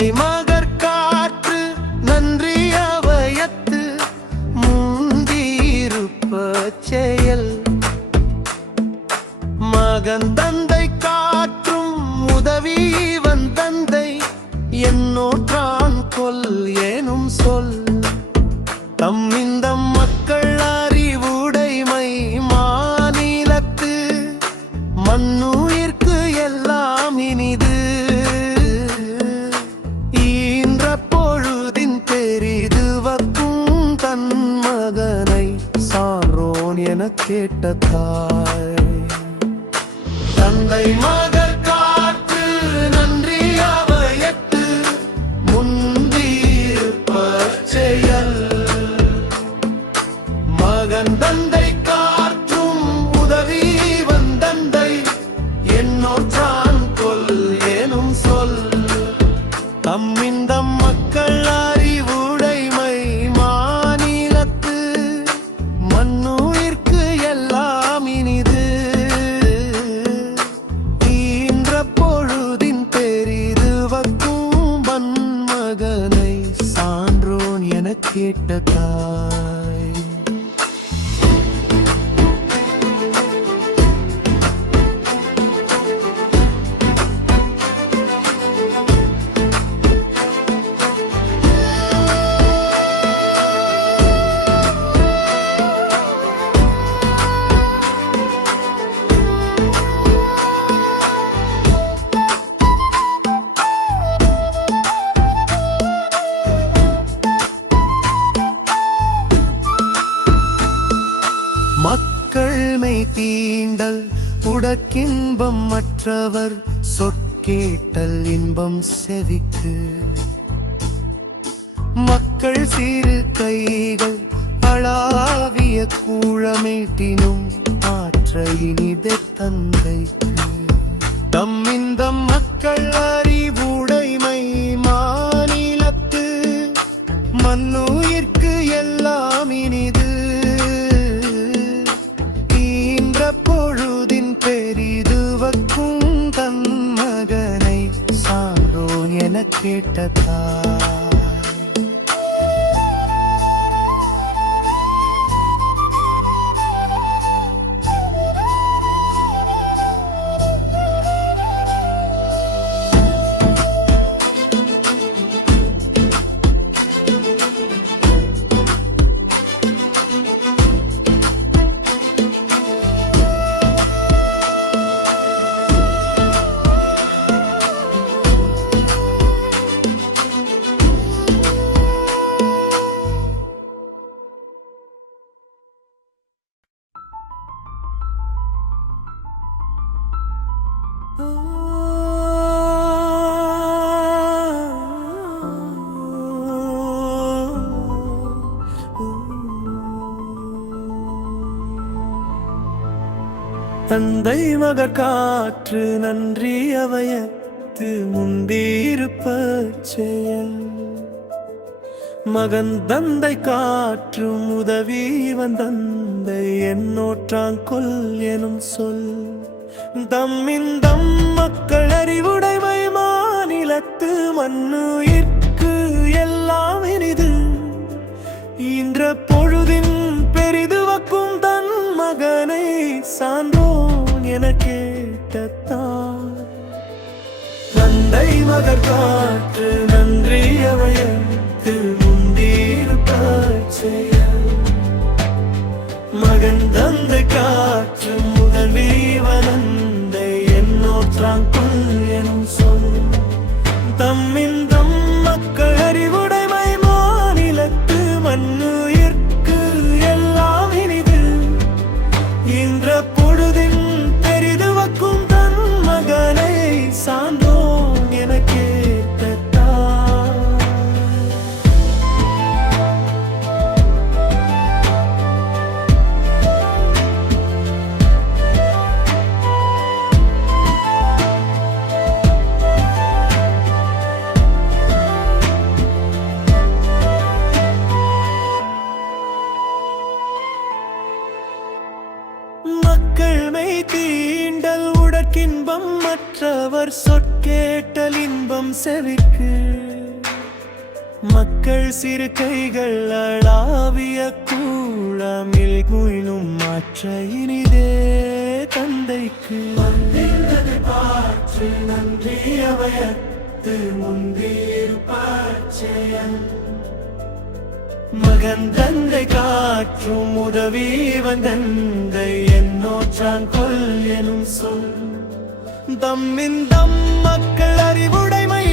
தந்தை மகர் காற்று நன்றி அவயத்து முந்தியிருப்ப செயல் மகன் தந்தை காற்றும் உதவி தந்தை என்னோற்றான் கொல் ஏனும் சொல் தம்மிந்த மக்கள் அறிவுடைமை மாநிலத்து மண்ணுயிர்க்கு எல்லாம் இனிது ஈன்ற பொழுதின் பெரிதுவக்கும் தன் மகனை சான்றோன் என கேட்ட தாய் தந்தை மகர் காற்று நன்றி அவயத்து முந்தியிருப்ப செயல் மகன் தந்தை காற்றும் உதவி தந்தை என்னோற்றான் கொல் ஏனும் சொல் தம்மிந்த மக்கள் அறிவுடைமை மாநிலத்து மண்ணுயிர்க்கு எல்லாம் இனிது ஈன்ற பொழுதின் பெரிதுவக்கும் மகனை சான்றோன் என கேட்ட தாய் மக்கள் மெய் தீண்டல் உடற்கின்பம் மற்றவர் சொற்கேட்டல் இன்பம் செவிக்கு மக்கள் சிறு கைகள் அளாவிய கூழமேட்டினும் ஆற்ற இனிதே தந்தைக்கு தம்மிந்த மக்கள் அறிவுடைமை மாநிலத்து மண்ணுயிர்க்கு எல்லாம் இனிது பொழுதின் பெரிதுவக்கும் தன் மகனை சான்றோன் என கேட்ட தாய் தந்தை மகர் காற்று நன்றி அவயத்து முந்தியிருப்ப செயல் மகன் தந்தை காற்றும் உதவி தந்தை என்னோற்றாங்கொல் எனும் சொல் தம்மிந்தம் மக்கள் அறிவுடைமை மாநிலத்து மண்ணுயிர்க்கு எல்லாம் இனிது ஈன்ற பொழுதின் பெரிதுவக்கும் தன் மகனை சான்றோன் என கேட்ட தாய் தந்தை மகர் காற்று நன்றி அவயத்து முந்தியிருப்ப செயல் மகன் தந்தை காற்று முதல்வி வளர்ந்தை என்னோற்றாங்கொல் எனும் சொல் தம்மிந்தம் மக்கள் அறிவுடைமை மாநிலத்து மண்ணுயிர்க்கு எல்லாம் இனிது ஈன்ற பொழுதின் பெரிதுவக்கும் தன் மகனை சான்றோன் என கேட்ட தாய் மக்கள் மெய் தீண்டல் உடற்கின்பம் மற்றவர் சொற்கேட்டல் இன்பம் செவிக்கு மக்கள் சிறு கைகள் அளாவிய கூழமில் குயிலும் மாற்ற இனிதே தந்தைக்கு பாற்று நன்றி அவையத்து முந்திருப்பாச்செயல் மகன் தந்தை காற்றும் உதவி வந்தந்தை என்னோற்றான் கொல் எனும் சொல் தம்மின் தம் மக்கள் அறிவுடைமை